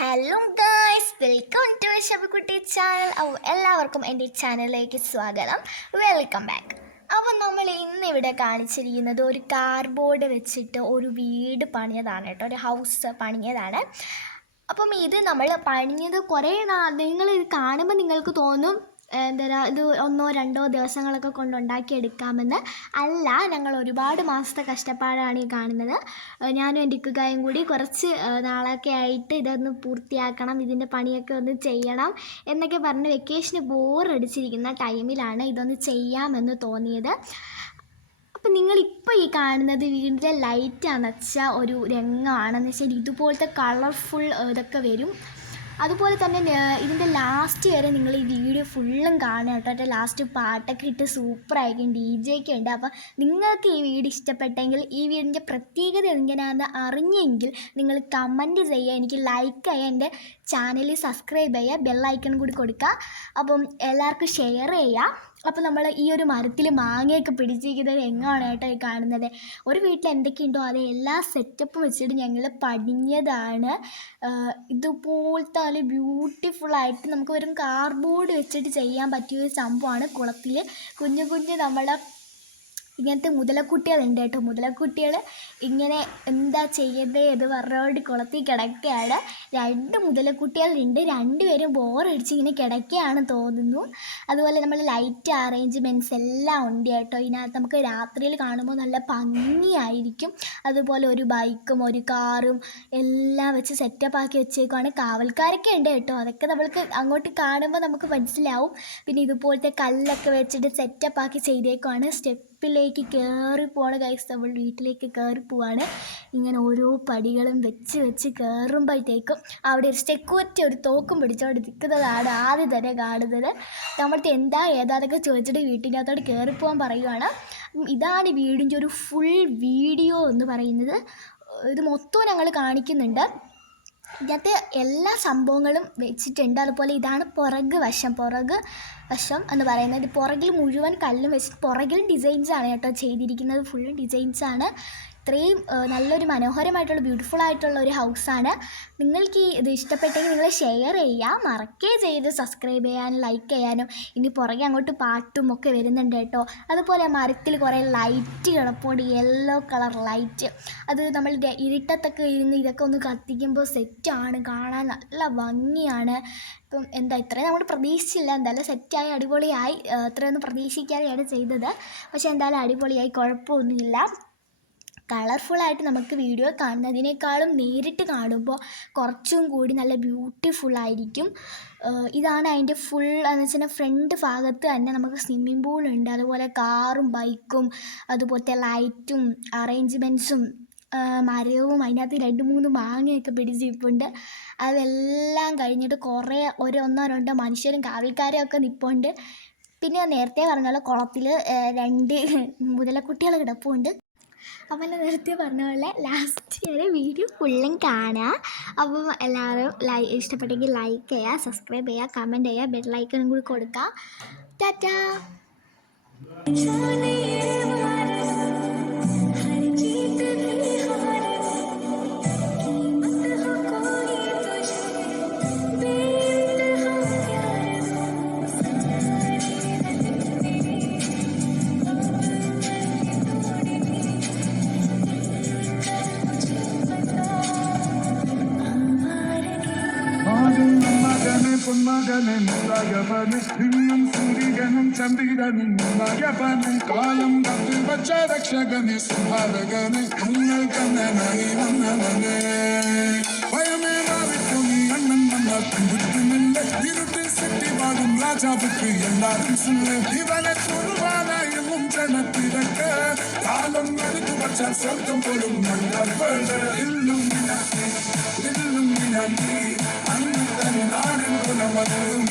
Hello guys, welcome to Shabakutty channel. എല്ലാവർക്കും എൻ്റെ ചാനലിലേക്ക് സ്വാഗതം. Welcome back. അപ്പോൾ നമ്മൾ ഇന്നിവിടെ കാണിച്ചിരിക്കുന്നത് ഒരു കാർഡ്ബോർഡ് വെച്ചിട്ട് ഒരു വീട് പണിയതാണ് കേട്ടോ, ഒരു ഹൗസ് പണിയതാണ്. അപ്പം ഇത് നമ്മൾ പണിഞ്ഞത് കുറേ നിങ്ങൾ ഇത് കാണുമ്പോൾ നിങ്ങൾക്ക് തോന്നും ഇത് 1-2 ദിവസങ്ങളൊക്കെ കൊണ്ട് ഉണ്ടാക്കിയെടുക്കാമെന്ന്. അല്ല, ഞങ്ങൾ ഒരുപാട് മാസത്തെ കഷ്ടപ്പാടാണ് ഈ കാണുന്നത്. ഞാനും എൻ്റെ ഇക്കുകായും കൂടി കുറച്ച് നാളൊക്കെ ആയിട്ട് ഇതൊന്ന് പൂർത്തിയാക്കണം, ഇതിൻ്റെ പണിയൊക്കെ ഒന്ന് ചെയ്യണം എന്നൊക്കെ പറഞ്ഞ് വെക്കേഷന് ബോറടിച്ചിരിക്കുന്ന ടൈമിലാണ് ഇതൊന്ന് ചെയ്യാമെന്ന് തോന്നിയത്. അപ്പം നിങ്ങളിപ്പോൾ ഈ കാണുന്നത് വീടിൻ്റെ ലൈറ്റ് അണച്ച ഒരു രംഗമാണെന്ന് വെച്ചാൽ ഇതുപോലത്തെ കളർഫുൾ ഇതൊക്കെ വരും. അതുപോലെ തന്നെ ഇതിൻ്റെ ലാസ്റ്റ് വരെ നിങ്ങൾ ഈ വീഡിയോ ഫുള്ളും കാണുക കേട്ടോ. അതിൻ്റെ ലാസ്റ്റ് പാട്ടൊക്കെ ഇട്ട് സൂപ്പറായിരിക്കും, DJ ഒക്കെ ഉണ്ട്. അപ്പോൾ നിങ്ങൾക്ക് ഈ വീഡിയോ ഇഷ്ടപ്പെട്ടെങ്കിൽ, ഈ വീടിൻ്റെ പ്രത്യേകത എങ്ങനെയാണെന്ന് അറിഞ്ഞെങ്കിൽ നിങ്ങൾ കമൻറ്റ് ചെയ്യുക, എനിക്ക് ലൈക്ക് ചെയ്യുക, എൻ്റെ ചാനൽ സബ്സ്ക്രൈബ് ചെയ്യുക, ബെല്ലൈക്കൺ കൂടി കൊടുക്കുക. അപ്പം എല്ലാവർക്കും ഷെയർ ചെയ്യുക. അപ്പോൾ നമ്മൾ ഈ ഒരു മരത്തിൽ മാങ്ങയൊക്കെ പിടിച്ചിരിക്കുന്നത് എങ്ങനെയാണ് കേട്ടോ ഈ കാണുന്നത്. ഒരു വീട്ടിൽ എന്തൊക്കെയുണ്ടോ അത് എല്ലാ സെറ്റപ്പും വെച്ചിട്ട് ഞങ്ങൾ പണിഞ്ഞതാണ്. ഇതുപോലത്തെ നല്ല ബ്യൂട്ടിഫുള്ളായിട്ട് നമുക്ക് വെറും കാർഡ്ബോർഡ് വെച്ചിട്ട് ചെയ്യാൻ പറ്റിയൊരു സംഭവമാണ്. കുളത്തിൽ കുഞ്ഞു കുഞ്ഞു നമ്മുടെ ഇങ്ങനത്തെ മുതലക്കുട്ടികളുണ്ട് കേട്ടോ. മുതലക്കുട്ടികൾ ഇങ്ങനെ എന്താ ചെയ്യേണ്ടത് എന്ന് പറഞ്ഞുകൊണ്ട് കുളത്തിൽ കിടക്കുകയാണ്. 2 മുതലക്കുട്ടികളുണ്ട്, 2 പേരും ബോറടിച്ച് ഇങ്ങനെ കിടക്കുകയാണ് തോന്നുന്നു. അതുപോലെ നമ്മൾ ലൈറ്റ് അറേഞ്ച്മെൻറ്റ്സ് എല്ലാം ഉണ്ട് കേട്ടോ. ഇതിനകത്ത് നമുക്ക് രാത്രിയിൽ കാണുമ്പോൾ നല്ല ഭംഗിയായിരിക്കും. അതുപോലെ ഒരു ബൈക്കും ഒരു കാറും എല്ലാം വെച്ച് സെറ്റപ്പാക്കി വെച്ചേക്കുവാണ്. കാവൽക്കാരൊക്കെ ഉണ്ട് കേട്ടോ, അതൊക്കെ നമ്മൾക്ക് അങ്ങോട്ട് കാണുമ്പോൾ നമുക്ക് മനസ്സിലാവും. പിന്നെ ഇതുപോലത്തെ കല്ലൊക്കെ വെച്ചിട്ട് സെറ്റപ്പാക്കി ചെയ്തേക്കുവാണ്. സ്റ്റെപ്പിലേക്ക് കയറി പോവാണ് ഗൈസ്, നമ്മൾ വീട്ടിലേക്ക് കയറി പോവാണ്. ഇങ്ങനെ ഓരോ പടികളും വെച്ച് കയറുമ്പോഴത്തേക്കും അവിടെ ഒരു സെക്യൂരിറ്റി ഒരു തോക്കും പിടിച്ചോണ്ട് നിൽക്കുന്നതാണ് ആദ്യം തന്നെ കാണുന്നത്. നമ്മൾക്ക് എന്താ ഏതാതൊക്കെ ചോദിച്ചിട്ട് വീട്ടിൻ്റെ അകത്തോട്ട് കയറിപ്പോകാൻ പറയുകയാണ്. ഇതാണ് വീടിൻ്റെ ഒരു ഫുൾ വീഡിയോ എന്ന് പറയുന്നത്. ഇത് മൊത്തവും ഞങ്ങൾ കാണിക്കുന്നുണ്ട്. ഇതിനകത്ത് എല്ലാ സംഭവങ്ങളും വെച്ചിട്ടുണ്ട്. അതുപോലെ ഇതാണ് പുറക് വശം എന്ന് പറയുന്നത്. പുറകിൽ മുഴുവൻ കല്ലും വെച്ചിട്ട് പുറകിൽ ഡിസൈൻസാണ് കേട്ടോ ചെയ്തിരിക്കുന്നത്, ഫുള്ളും ഡിസൈൻസാണ്. ഇത്രയും നല്ലൊരു മനോഹരമായിട്ടുള്ള ബ്യൂട്ടിഫുൾ ആയിട്ടുള്ള ഒരു ഹൗസാണ്. നിങ്ങൾക്ക് ഇത് ഇഷ്ടപ്പെട്ടെങ്കിൽ നിങ്ങൾ ഷെയർ ചെയ്യുക, മറക്കേ ചെയ്ത് സബ്സ്ക്രൈബ് ചെയ്യാനും ലൈക്ക് ചെയ്യാനും. ഇനി പുറകെ അങ്ങോട്ട് പാട്ടും ഒക്കെ വരുന്നുണ്ട് കേട്ടോ. അതുപോലെ മരത്തിൽ കുറേ ലൈറ്റ് കിടപ്പുണ്ട്, യെല്ലോ കളർ ലൈറ്റ്. അത് നമ്മൾ ഇരുട്ടത്തൊക്കെ ഇരുന്ന് ഇതൊക്കെ ഒന്ന് കത്തിക്കുമ്പോൾ സെറ്റാണ്, കാണാൻ നല്ല ഭംഗിയാണ്. ഇപ്പം ഇത്രയും നമ്മൾ പ്രതീക്ഷിച്ചില്ല, എന്തായാലും സെറ്റായി അടിപൊളിയായി. ഇത്രയൊന്നും പ്രതീക്ഷിക്കാതെയാണ് ചെയ്തത്, പക്ഷേ എന്തായാലും അടിപൊളിയായി, കുഴപ്പമൊന്നുമില്ല. കളർഫുള്ളായിട്ട് നമുക്ക് വീഡിയോ കാണുന്നതിനേക്കാളും നേരിട്ട് കാണുമ്പോൾ കുറച്ചും കൂടി നല്ല ബ്യൂട്ടിഫുള്ളായിരിക്കും. ഇതാണ് അതിൻ്റെ ഫുൾ എന്ന് വെച്ചാൽ ഫ്രണ്ട് ഭാഗത്ത് തന്നെ നമുക്ക് സ്വിമ്മിംഗ് പൂളുണ്ട്. അതുപോലെ കാറും ബൈക്കും അതുപോലത്തെ ലൈറ്റും അറേഞ്ച്മെൻറ്റ്സും മരവും അതിനകത്ത് 2-3 മാങ്ങയൊക്കെ പിടിച്ചിരിപ്പുണ്ട്. അതെല്ലാം കഴിഞ്ഞിട്ട് കുറേ 1-2 മനുഷ്യരും കാവൽക്കാരും ഒക്കെ നിൽപ്പുണ്ട്. പിന്നെ നേരത്തെ പറഞ്ഞ പോലെ കുളത്തിൽ 2 മുതലക്കുട്ടികൾ കിടപ്പുണ്ട്. അപ്പം നേരത്തെ പറഞ്ഞ പോലെ ലാസ്റ്റ് വരെ വീഡിയോ ഫുള്ളും കാണുക. അപ്പം എല്ലാവരും ഇഷ്ടപ്പെട്ടെങ്കിൽ ലൈക്ക് ചെയ്യുക, സബ്സ്ക്രൈബ് ചെയ്യുക, കമൻറ്റ് ചെയ്യുക, ബെല്ലൈക്കണും കൂടി കൊടുക്കുക. ടാറ്റാ. പൊന്മകനെ മുളകവന് ഇന്നും സൂര്യനും ചന്ദ്രനും മകവന് കാലം കത്തിൽ വച്ച രക്ഷകനെ സുഭാരകനെ നിങ്ങൾ കണ്ണനായി വന്നവനെ ഭയമേ മാറിക്കും അണ്ണൻ വന്നാൽ പിടിക്കുന്നില്ല ഇരുട്ടിൽ സെറ്റി പാടും രാജാവുക്ക് എല്ലാരും സുല്ല് ഇവനെ തുറുവാനായും ജനത്തിരക്ക് കാലം എടുത്തു വച്ചാൽ സ്വർഗം പോലും മണ്ണാൽ ഇല്ലും ഇല്ലും അന്ന് നാടിൻ കുലമതും